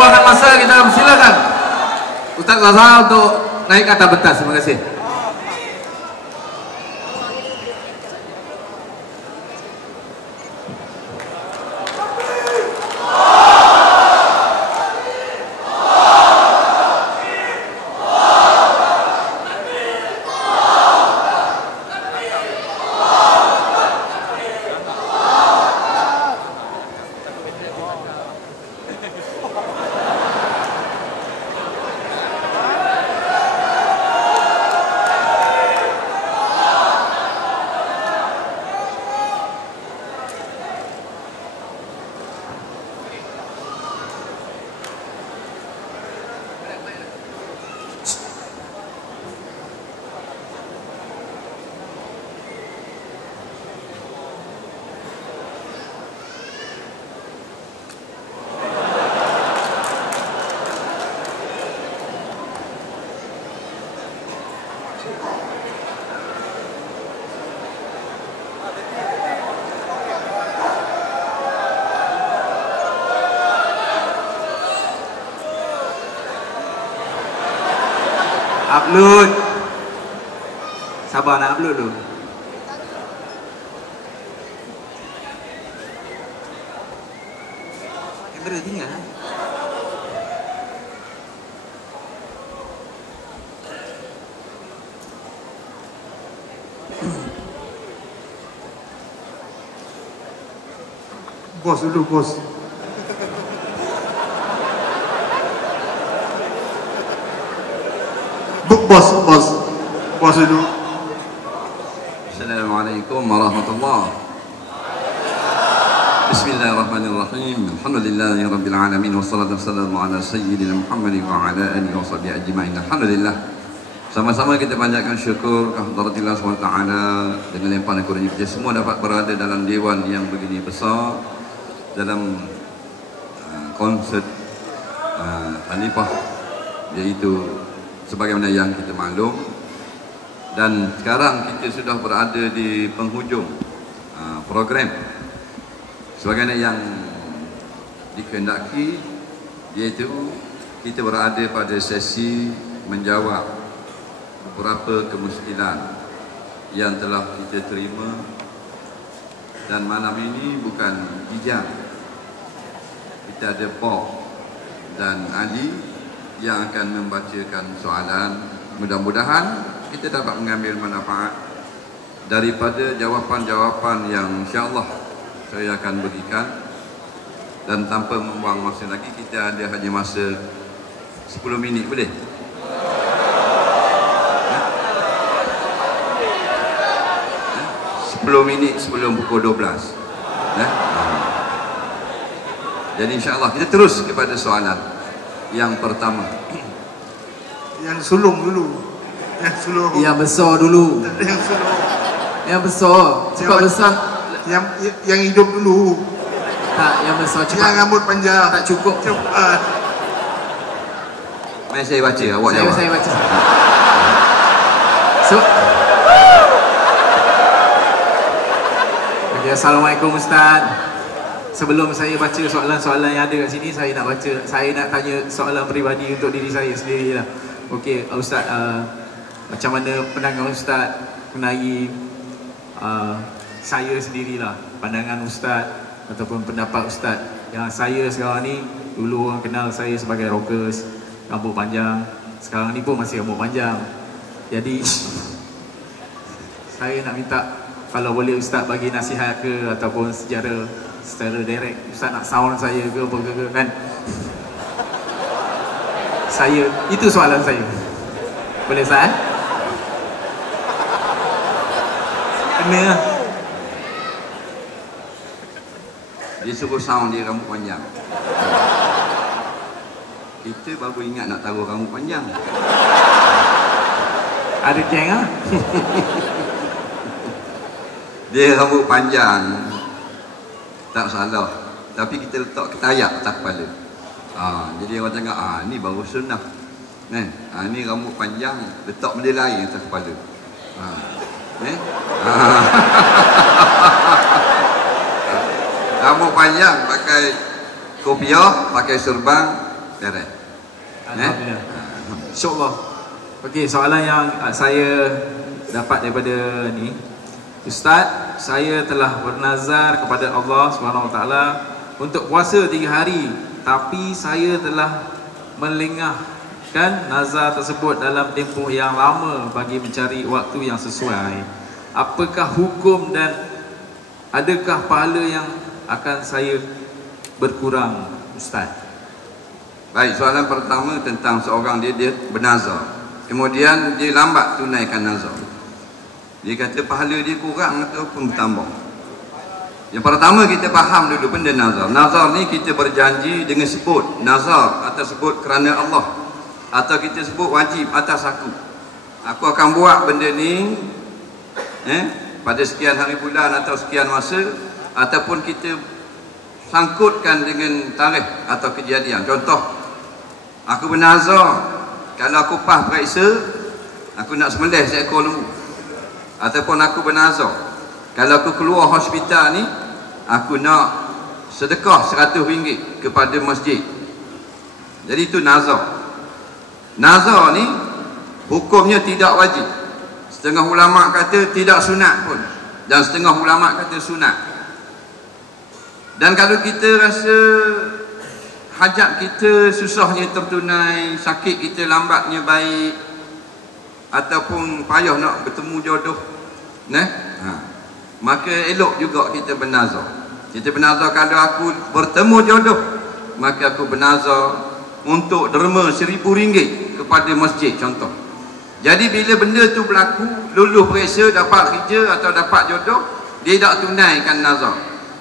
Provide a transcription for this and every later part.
buangkan masa, kita silakan Ustaz Zaza untuk naik ke atas pentas. Terima kasih. Upload. Sabar nak upload dulu. Kamera tinggal. Bos dulu, bos. Bos dulu. Assalamualaikum warahmatullahi. Bismillahirrahmanirrahim. Alhamdulillahi rabbil alamin wassalatu wassalamu ala sayyidina Muhammad wa ala alihi washabihi ajma'in. Alhamdulillah. Sama-sama kita panjatkan syukur kehadirat Allah SWT dengan limpahan kurnia kita semua dapat berada dalam dewan yang begini besar dalam konsert Hanifah, iaitu sebagaimana yang kita maklum. Dan sekarang kita sudah berada di penghujung program sebagaimana yang dikehendaki, iaitu kita berada pada sesi menjawab beberapa kemusykilan yang telah kita terima. Dan malam ini bukan Ijaz, kita ada Bob dan Ali yang akan membacakan soalan. Mudah-mudahan kita dapat mengambil manfaat daripada jawapan-jawapan yang insya-Allah saya akan berikan. Dan tanpa membuang masa lagi, kita ada hanya masa 10 minit, boleh? 10 minit sebelum pukul 12. Jadi insya-Allah kita terus kepada soalan yang pertama. Yang sulung dulu. Yang sulung. Yang besar dulu. Yang sulung. Yang besar. Cepat besar. Yang hidup dulu. Tak, yang besar cepat. Yang rambut panjang. Tak cukup. Cepat. Mari saya baca, awak jawab. Saya baca. Okay, Assalamualaikum Ustaz. Sebelum saya baca soalan-soalan yang ada kat sini, saya nak tanya soalan peribadi untuk diri saya sendirilah. Okey, Ustaz, macam mana pandangan Ustaz mengenai saya sendirilah, pandangan Ustaz ataupun pendapat Ustaz. Yang saya sekarang ni, dulu orang kenal saya sebagai rockers, rambut panjang. Sekarang ni pun masih rambut panjang. Jadi saya nak minta kalau boleh Ustaz bagi nasihat ke ataupun secara direct, Ustaz nak sound saya ke apa ke kan. Saya, itu soalan saya. Boleh Ustaz? Kena. Dia suruh sound dia rambut panjang. Kita baru ingat nak taruh rambut panjang. Ada geng ah? Dia rambut panjang tak salah, tapi kita letak ketayak atas kepala. Jadi orang tengok, ni baru sunnah. Ni rambut panjang letak benda lain atas kepala. Rambut panjang pakai kopiah, pakai serban, Beres. Alhamdulillah. InsyaAllah. Okey, soalan yang saya dapat daripada ni, Ustaz, saya telah bernazar kepada Allah SWT untuk puasa 3 hari, tapi saya telah melengahkan nazar tersebut dalam tempoh yang lama bagi mencari waktu yang sesuai. Apakah hukum dan adakah pahala yang akan saya berkurang, Ustaz? Baik, soalan pertama tentang seorang dia bernazar, kemudian dia lambat tunaikan nazar. Dia kata pahala dia kurang ataupun bertambah. Yang pertama kita faham dulu benda nazar. Nazar ni kita berjanji dengan sebut nazar atau sebut kerana Allah, atau kita sebut wajib atas aku. Aku akan buat benda ni pada sekian hari bulan atau sekian masa, ataupun kita sangkutkan dengan tarikh atau kejadian. Contoh, aku bernazar kalau aku pah periksa aku nak sembelih seekor lembu, ataupun aku bernazar kalau aku keluar hospital ni aku nak sedekah RM100 kepada masjid. Jadi itu nazar. Nazar ni hukumnya tidak wajib. Setengah ulama kata tidak sunat pun, dan setengah ulama kata sunat. Dan kalau kita rasa hajat kita susahnya tertunai, sakit kita lambatnya baik, ataupun payah nak bertemu jodoh, maka elok juga kita bernazar. Kita bernazar kalau aku bertemu jodoh, maka aku bernazar untuk derma RM1,000 kepada masjid, contoh. Jadi bila benda tu berlaku, lulus periksa, dapat kerja atau dapat jodoh, dia tak tunaikan nazar.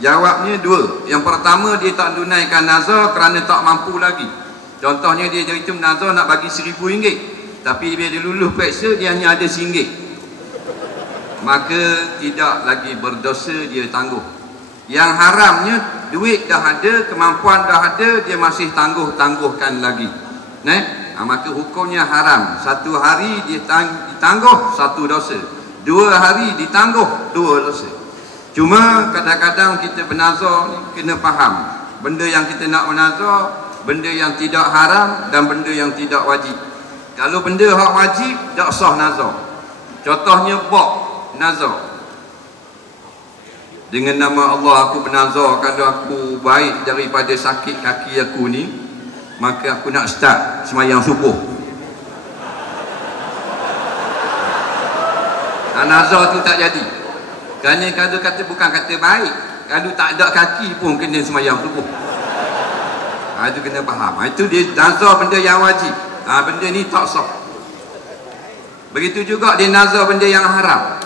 Jawabnya dua. Yang pertama, dia tak tunaikan nazar kerana tak mampu lagi. Contohnya dia itu nazar nak bagi RM1,000, tapi bila dia lulus periksa dia hanya ada RM1, maka tidak lagi berdosa, dia tangguh. Yang haramnya, duit dah ada, kemampuan dah ada, dia masih tangguhkan lagi. Maka hukumnya haram. 1 hari dia ditangguh 1 dosa, 2 hari ditangguh 2 dosa. Cuma kadang-kadang kita bernazar ni kena faham benda yang kita nak bernazar, benda yang tidak haram dan benda yang tidak wajib. Kalau benda hak wajib tak sah nazar. Contohnya bab nazar. Dengan nama Allah aku bernazar, kalau aku baik daripada sakit kaki aku ni, maka aku nak start semayang subuh. Nazar tu tak jadi. Kerana kalau kata bukan kata baik, kalau tak ada kaki pun kena semayang subuh. Itu kena faham. Itu dia nazar benda yang wajib. Benda ni tak sah. Begitu juga dia nazar benda yang haram.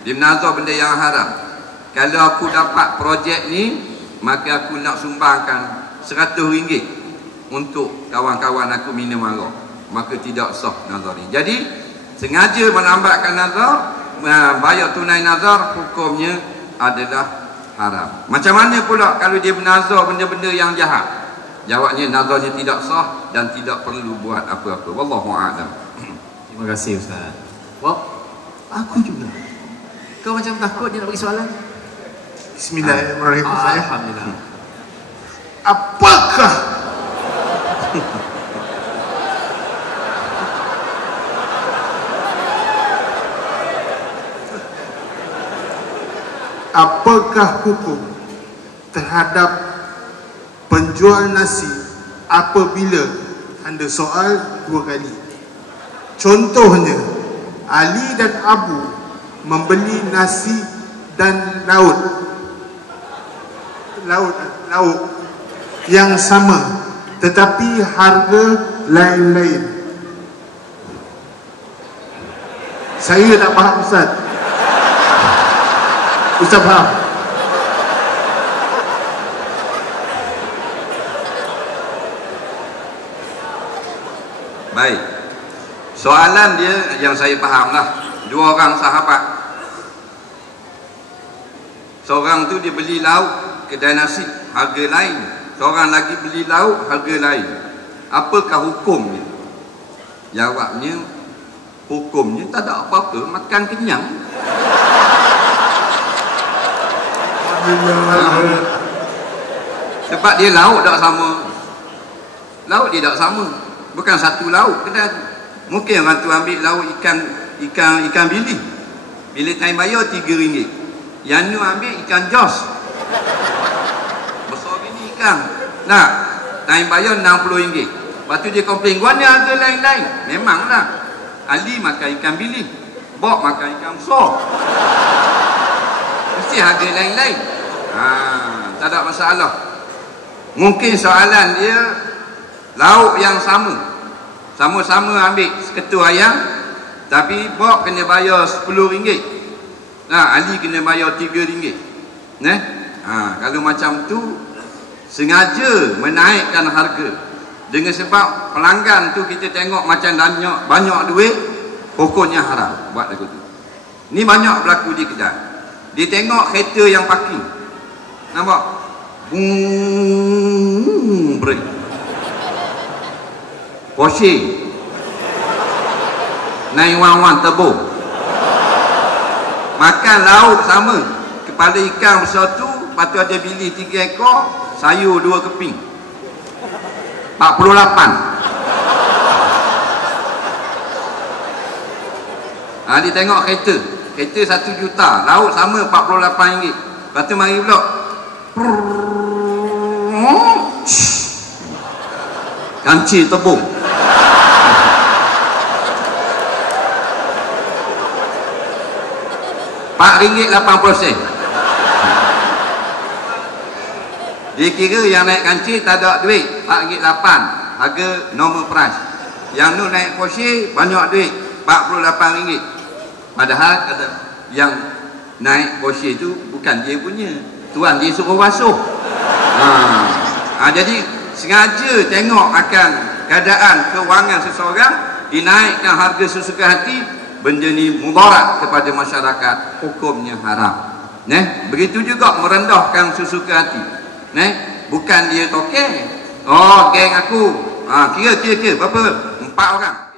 Dia nazar benda yang haram. Kalau aku dapat projek ni, maka aku nak sumbangkan RM100 untuk kawan-kawan aku minum arak, maka tidak sah nazar ni. Jadi sengaja melambatkan nazar, bayar tunai nazar, hukumnya adalah haram. Macam mana pula kalau dia bernazar benda-benda yang jahat? Jawabnya nazarnya tidak sah dan tidak perlu buat apa-apa. Wallahu a'lam. Terima kasih, Ustaz. Wah, aku juga. Kau macam takut dia nak bagi soalan? Bismillahirrahmanirrahim. Alhamdulillah. Apakah hukum terhadap penjual nasi apabila anda soal 2 kali? Contohnya, Ali dan Abu membeli nasi dan lauk yang sama, tetapi harga lain-lain. Saya tak faham, Ustaz. Ustaz faham? Baik. Soalan dia yang saya fahamlah, 2 orang sahabat. Seorang tu dia beli lauk kedai nasi, harga lain. Seorang lagi beli lauk, harga lain. Apakah hukumnya? Jawabnya, hukumnya tak ada apa-apa, makan kenyang. Sebab dia lauk tak sama, laut dia tak sama. Bukan satu laut kedai. Mungkin orang tu ambil laut ikan bili. Bila time bayar RM3. Yang ni ambil ikan jos. Besar gini ikan. Nah, time bayar RM60. Lepas tu dia komplain, gua ni harga lain-lain. Memanglah. Ali makan ikan bili, Bob makan ikan besar. Mesti harga lain-lain. Tak ada masalah. Mungkin soalan dia lauk yang sama. Sama-sama ambil seketul ayam, tapi Bob kena bayar RM10. Ali kena bayar RM3. Kalau macam tu sengaja menaikkan harga. Dengan sebab pelanggan tu kita tengok macam banyak duit, pokoknya haram buat lagu tu. Ni banyak berlaku di kedai. Dia tengok kereta yang parking, nampak break Porsche 911 turbo, makan lauk sama, kepala ikan besar tu, lepas tu ada bili 3 ekor, sayur 2 keping, 48. Dia tengok kereta 1 juta, lauk sama RM48. Lepas tu mari pula kancil tebung, RM4.80. Dia kira yang naik kancil tak ada duit, RM4.8, harga normal price. Yang tu naik Porsche banyak duit, RM48. Padahal kata yang naik Porsche tu bukan dia punya, tuan dia suruh basuh. Jadi sengaja tengok akan keadaan kewangan seseorang, dinaikkan harga sesuka hati, benda ni mudarat kepada masyarakat, hukumnya haram. Begitu juga merendahkan sesuka hati. Bukan dia tokek. Geng aku. Kira berapa? 4 orang.